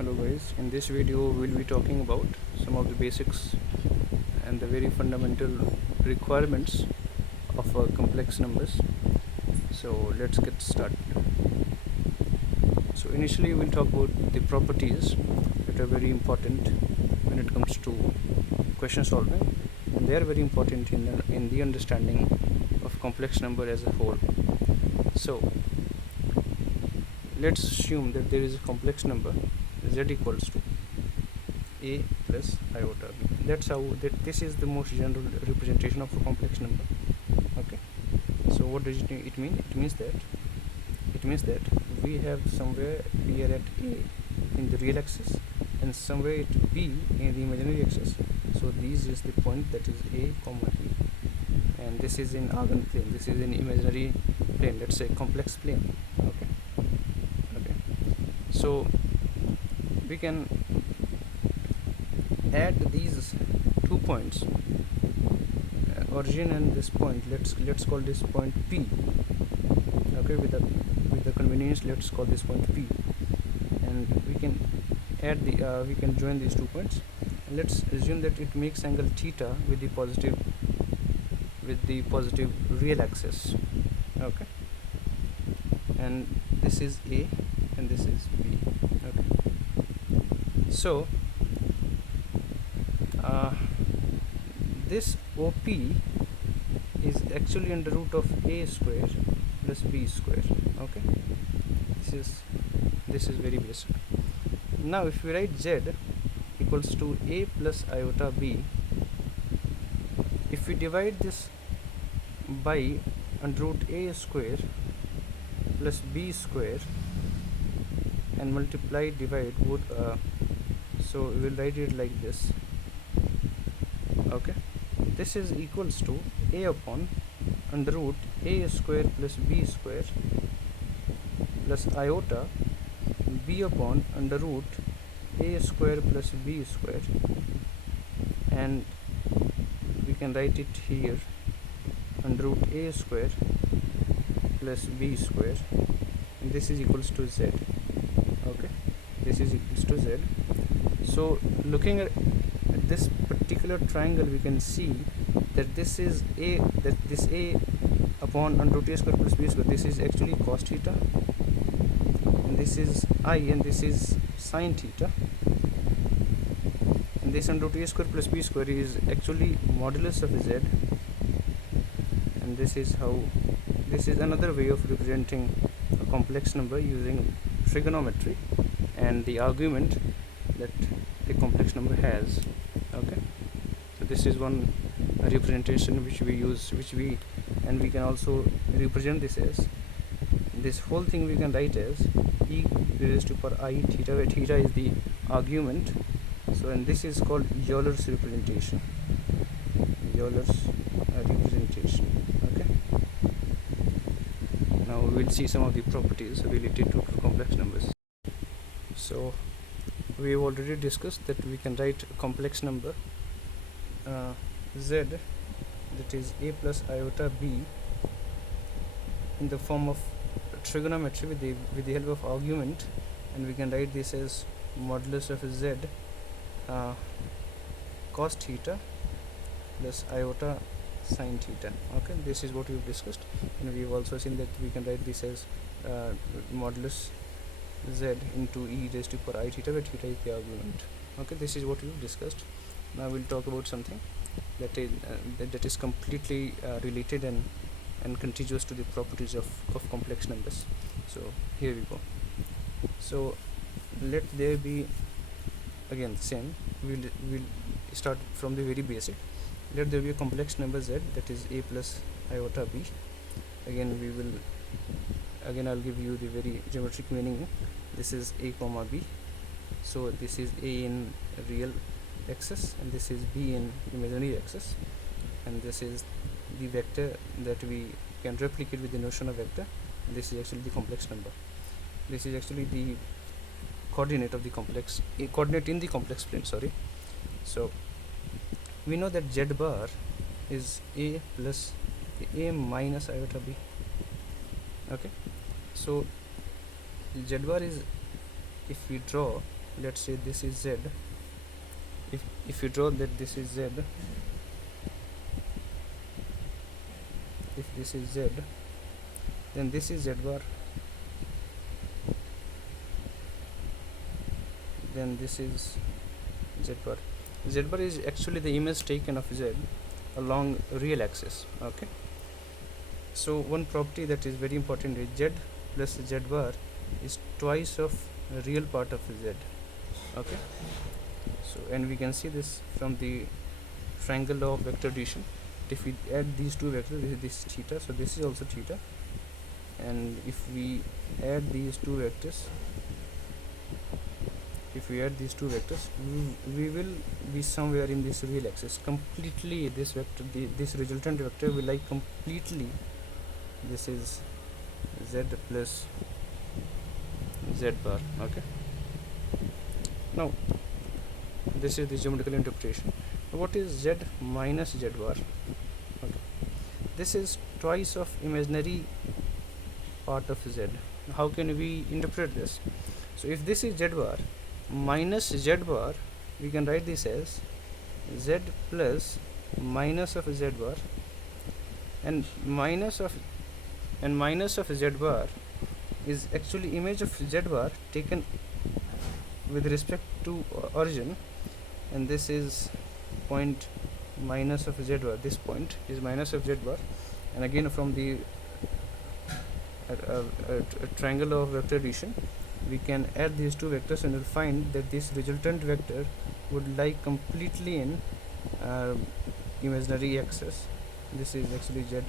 Hello guys, in this video we'll be talking about some of the basics and the very fundamental requirements of complex numbers. So let's get started. So initially we'll talk about the properties that are very important when it comes to question solving, and they are very important in the understanding of complex number as a whole. So let's assume that there is a complex number z equals to a plus iota b. That's how this is the most general representation of a complex number. Okay, so what does it mean? It means that we have somewhere here at a in the real axis and somewhere at b in the imaginary axis. So this is the point that is a comma b, and this is in organ plane, this is in imaginary plane, let's say complex plane. Okay, so we can add these 2 points, origin and this point. Let's call this point p. Okay, with the convenience, let's call this point p, and we can add the we can join these 2 points. Let's assume that it makes angle theta with the positive real axis. Okay, and this is a and this is b. Okay, so this OP is actually under root of a square plus b square. Okay, this is very basic. Now if we write z equals to a plus iota b, if we divide this by under root a square plus b square and multiply divide both, so we will write it like this. Okay, this is equals to a upon under root a square plus b square plus iota b upon under root a square plus b square, and we can write it here under root a square plus b square, and this is equals to z. Okay, this is equals to z. So looking at this particular triangle, we can see that this is this a upon under root a square plus b square, this is actually cos theta, and this is I, and this is sin theta, and this under root a square plus b square is actually modulus of z, and this is another way of representing a complex number using trigonometry and the argument that the complex number has. Okay, so this is one representation which we use, and we can also represent this as, this whole thing we can write as e raised to power I theta, where theta is the argument. So, and this is called Euler's representation. Okay, now we will see some of the properties related to complex numbers. So we have already discussed that we can write a complex number z, that is a plus iota b, in the form of trigonometry with the help of argument, and we can write this as modulus of z cos theta plus iota sin theta. Okay, this is what we have discussed, and we have also seen that we can write this as modulus z into e raised to power I theta, where theta is the argument. Okay, this is what we have discussed. Now we'll talk about something that is completely related and contiguous to the properties of complex numbers. So here we go. So let there be, again same, we'll start from the very basic. Let there be a complex number z, that is a plus iota b. Again I'll give you the very geometric meaning. This is a comma b, so this is a in real axis and this is b in imaginary axis, and this is the vector that we can replicate with the notion of vector. This is actually the complex number. This is actually the coordinate of the complex coordinate in the complex plane, sorry. So we know that z bar is a plus a minus iota b. Okay, so z bar is, if we draw let's say this is z. If you draw that this is z, if this is z, then this is z bar, then this is z bar. Z bar is actually the image taken of z along real axis. Okay, so one property that is very important is z plus z bar is twice of real part of z. Okay, so and we can see this from the triangle law of vector addition. If we add these two vectors, this is theta, so this is also theta, and if we add these two vectors, we will be somewhere in this real axis completely. This vector, this resultant vector will lie completely. This is z plus z bar. Okay, now this is the geometrical interpretation. What is z minus z bar? Okay, this is twice of imaginary part of z. How can we interpret this? So if this is z bar minus z bar, we can write this as z plus minus of z bar, and minus of z bar is actually image of z bar taken with respect to origin, and this is point minus of z bar. This point is minus of z bar, and again from the triangle of vector addition, we can add these two vectors and we'll find that this resultant vector would lie completely in imaginary axis. This is actually z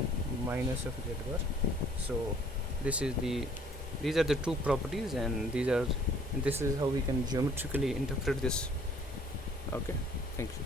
minus of z bar. So these are the two properties, and this is how we can geometrically interpret this. Okay, thank you.